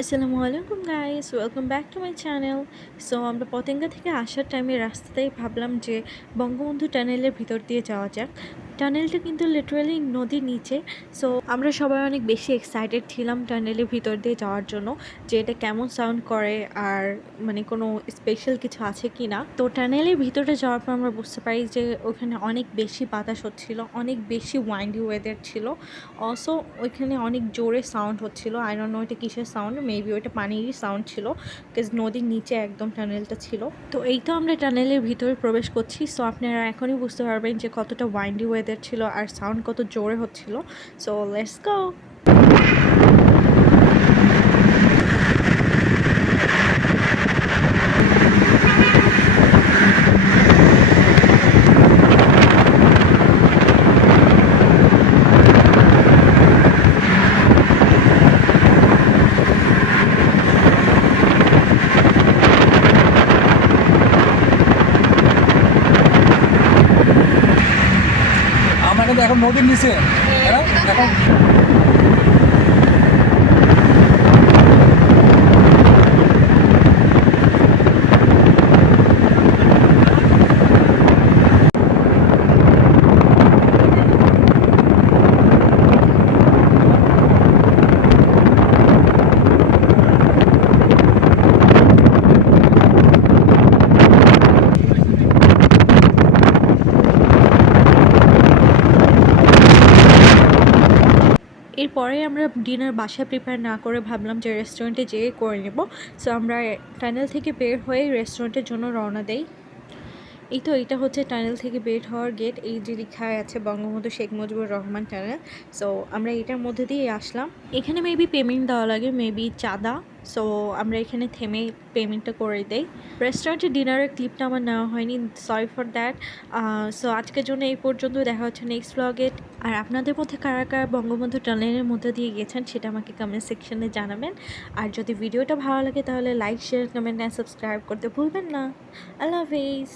আসসালামু আলাইকুম guys, welcome back to my channel. So আমরা পতেঙ্গা থেকে আসার টাইমে রাস্তাতেই ভাবলাম যে বঙ্গবন্ধু টানেলের ভিতর দিয়ে যাওয়া যাক। টানেলটা কিন্তু লিটারালি নদীর নিচে। সো আমরা সবাই অনেক বেশি এক্সাইটেড ছিলাম টানেলের ভিতর দিয়ে যাওয়ার জন্য, যে এটা কেমন সাউন্ড করে আর মানে কোনো স্পেশাল কিছু আছে কি না। তো টানেলের ভিতরে যাওয়ার পর আমরা বুঝতে পারি যে ওখানে অনেক বেশি বাতাস হচ্ছিল, অনেক বেশি ওয়াইন্ডি ওয়েদার ছিল। অলসো ওইখানে অনেক জোরে সাউন্ড হচ্ছিল। আই ডোন্ট নো এটা কিসের সাউন্ড, মেবি ওইটা পানিরই সাউন্ড ছিল, বিকজ নদীর নিচে একদম টানেলটা ছিল। তো এই তো আমরা টানেলের ভিতরে প্রবেশ করছি। সো আপনারা এখনই বুঝতে পারবেন যে কতটা ওয়াইন্ডি ওয়েদার ছিল আর সাউন্ড কত জোরে হচ্ছিল। So let's go. আমরা কিন্তু এখন নদীর নিচে, হ্যাঁ এখন এরপরে আমরা ডিনার বাসায় প্রিপেয়ার না করে ভাবলাম যে রেস্টুরেন্টে যেয়ে করে নেব। সো আমরা টানেল থেকে বের হয়ে রেস্টুরেন্টের জন্য রওনা দেই। এই তো এটা হচ্ছে টানেল থেকে বের হওয়ার গেট। এই যে লেখা আছে বঙ্গবন্ধু শেখ মুজিবুর রহমান টানেল। সো আমরা এটার মধ্যে দিয়ে আসলাম। এখানে মেবি পেমেন্ট দেওয়া লাগে, মেবি চাঁদা। সো আমরা এখানে থেমে পেমেন্টটা করে দেই। রেস্টুরেন্টের ডিনারের ক্লিপটা আমার নেওয়া হয়নি, সরি ফর দ্যাট। সো আজকের জন্য এই পর্যন্ত, দেখা হচ্ছে নেক্সট ব্লগে। আর আপনাদের মধ্যে কারা কারা বঙ্গবন্ধু টানেলের মধ্যে দিয়ে গেছেন সেটা আমাকে কমেন্ট সেকশনে জানাবেন। আর যদি ভিডিওটা ভালো লাগে তাহলে like, share, comment and subscribe করতে ভুলবেন না। আল্লাহ হাফিজ।